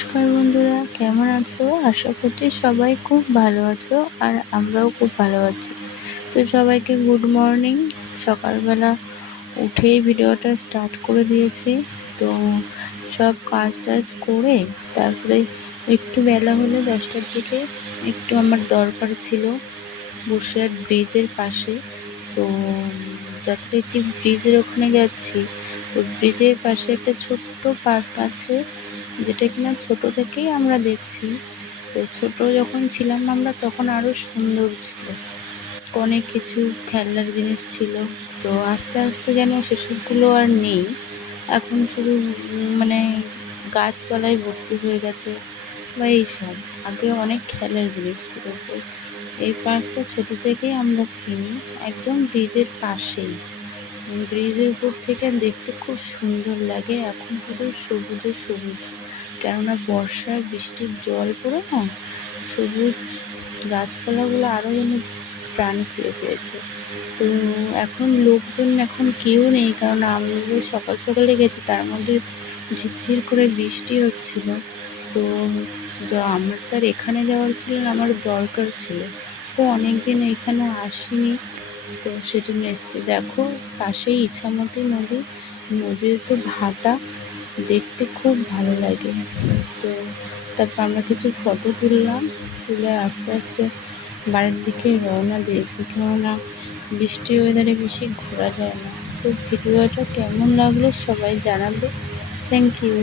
নমস্কার বন্ধুরা, কেমন আছো? আশা করছি সবাই খুব ভালো আছো আর আমরাও খুব ভালো আছি। তো সবাইকে গুড মর্নিং সকালবেলা উঠেই ভিডিওটা স্টার্ট করে দিয়েছি। তো সব কাজ টাজ করে তারপরে একটু বেলা হলে দশটার দিকে একটু আমার দরকার ছিল বসিরহাট ব্রিজের পাশে। তো যথারীতি ব্রিজের ওখানে যাচ্ছি। তো ব্রিজের পাশে একটা ছোট্ট পার্ক আছে, যেটা কিনা ছোট থেকেই আমরা দেখছি। তো ছোট যখন ছিলাম আমরা, তখন আরও সুন্দর ছিল। অনেক কিছু খেলনার জিনিস ছিল। তো আস্তে আস্তে যেন সেসবগুলো আর নেই। এখন শুধু মানে গাছপালায় ভর্তি হয়ে গেছে বা এইসব। আগে অনেক খেলার জিনিস ছিল। তো এই পার্কটা ছোটো থেকেই আমরা চিনি। একদম ব্রিজের পাশেই। ব্রিজের উপর থেকে দেখতে খুব সুন্দর লাগে। এখন পুরো সবুজে সবুজ। কেননা বর্ষায় বৃষ্টির জল পড়ে না সবুজ গাছপালাগুলো আরও যেন প্রাণ ফিরে পেয়েছে। তো এখন লোকজন এখন কেউ নেই, কারণ আমি সকাল সকালে গেছি তার মধ্যে ঝিরঝির করে বৃষ্টি হচ্ছিল। তো আমার তো আর এখানে যাওয়ার ছিল আমার দরকার ছিল। তো অনেক দিন এখানে আসিনি। তো সেজন্য এসছি। দেখো, পাশেই ইছামতি নদী। নদীর তো ভাটা দেখতে খুব ভালো লাগে। তো তারপর আমরা কিছু ফটো তুললাম। তুলে আস্তে আস্তে বাড়ির দিকে রওনা দিয়েছি। কেননা বৃষ্টি ওয়েদারে বেশি ঘোরা যায় না। তো ভিডিওটা কেমন লাগল সবাই জানাবে। Thank you